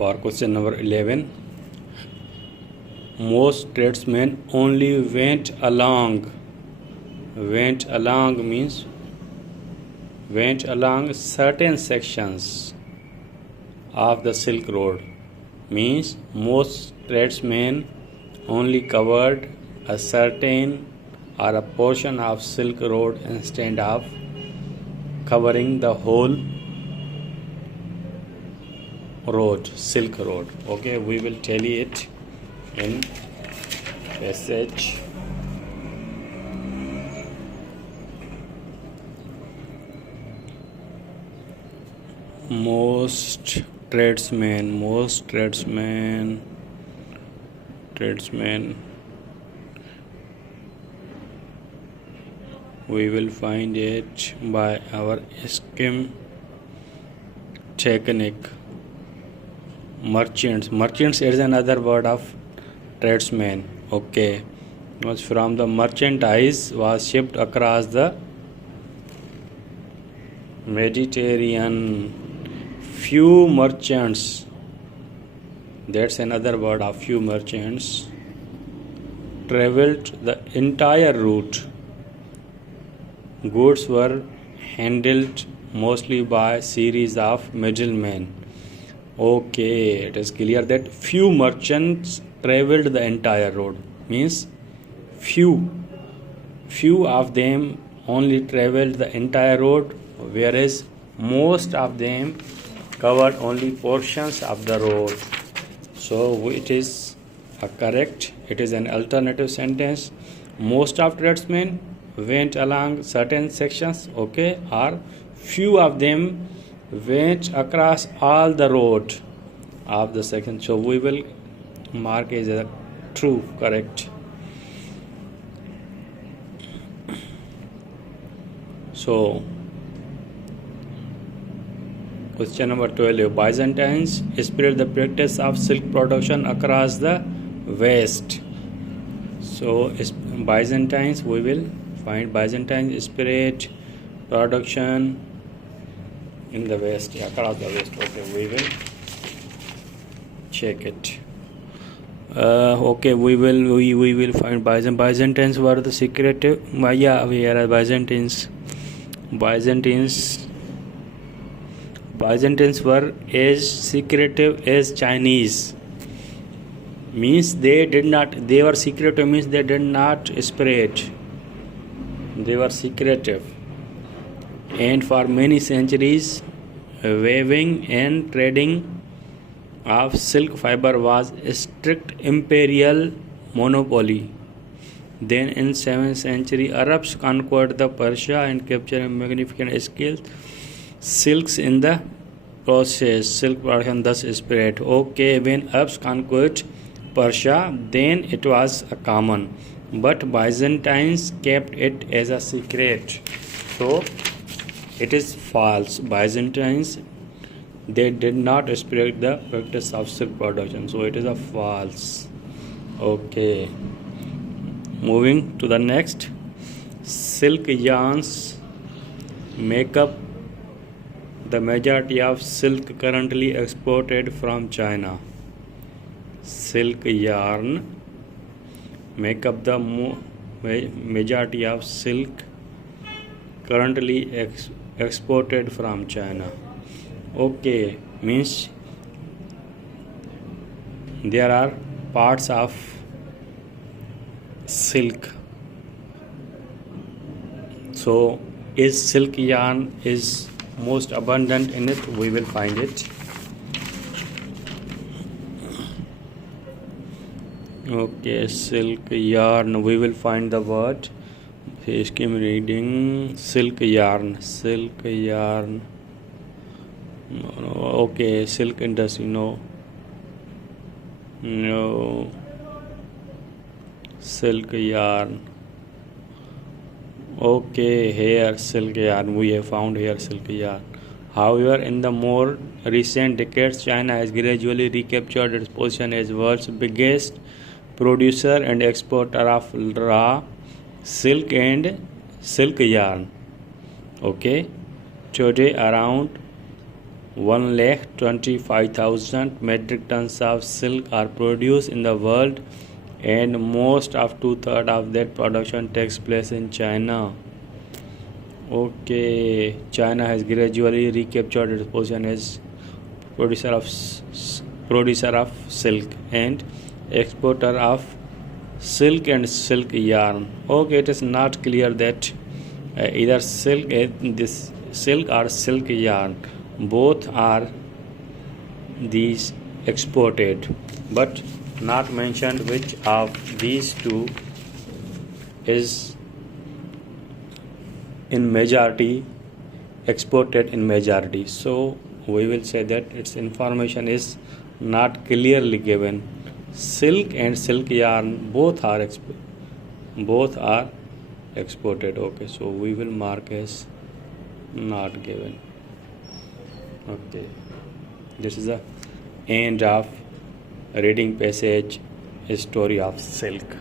For question number 11, most tradesmen only went along means went along certain sections of the Silk Road, means most tradesmen only covered a certain or a portion of Silk Road instead of covering the whole road, Silk Road. Okay, we will tell it in passage. Most tradesmen we will find it by our scheme technique. Merchants is another word of tradesman. Okay, was from the merchandise was shipped across the Mediterranean. Few merchants, that's another word of few merchants, traveled the entire route. Goods were handled mostly by series of middlemen. Okay, it is clear that few merchants traveled the entire road, means few of them only traveled the entire road, whereas most of them covered only portions of the road. So it is correct. It is an alternative sentence. Most of tradesmen went along certain sections, okay, or few of them went across all the road of the section. So we will mark as a true, correct. So question number 12, Byzantines spread the practice of silk production across the West. So Byzantines, we will find Byzantines spread production in the West, across the West. Okay, we will check it. Okay, we will find Byzantines were the secretive. Yeah, we are Byzantines were as secretive as Chinese, means they were secretive, means they did not spread, they were secretive. And for many centuries weaving and trading of silk fiber was a strict imperial monopoly. Then in 7th century Arabs conquered the Persia and captured magnificent scales silks in the process. Silk production thus spread. Okay, when Arabs conquered Persia, then it was common, but Byzantines kept it as a secret. So it is false. Byzantines, they did not spread the practice of silk production, so it is a false. Okay, moving to the next. Silk yarns make up the majority of silk currently exported from China. Silk yarn make up the majority of silk currently exported from China. Okay, means there are parts of silk. So is silk yarn is most abundant in it? We will find it. Okay, silk yarn, we will find the word. Skim reading. Silk yarn. No. Okay, silk industry. No. Silk yarn. Okay, here silk yarn. We have found here silk yarn. However, in the more recent decades, China has gradually recaptured its position as world's biggest producer and exporter of raw silk and silk yarn. Okay, today around 1,25,000 metric tons of silk are produced in the world, and most of 2/3 of that production takes place in China. Okay, China has gradually recaptured its position as producer of silk and exporter of silk and silk yarn. Okay, it is not clear that either this silk or silk yarn, both are these exported, but not mentioned which of these two is in majority, exported in majority. So we will say that its information is not clearly given. Silk and silk yarn both are exported. Okay, so we will mark as not given. Okay, this is the end of reading passage story of silk.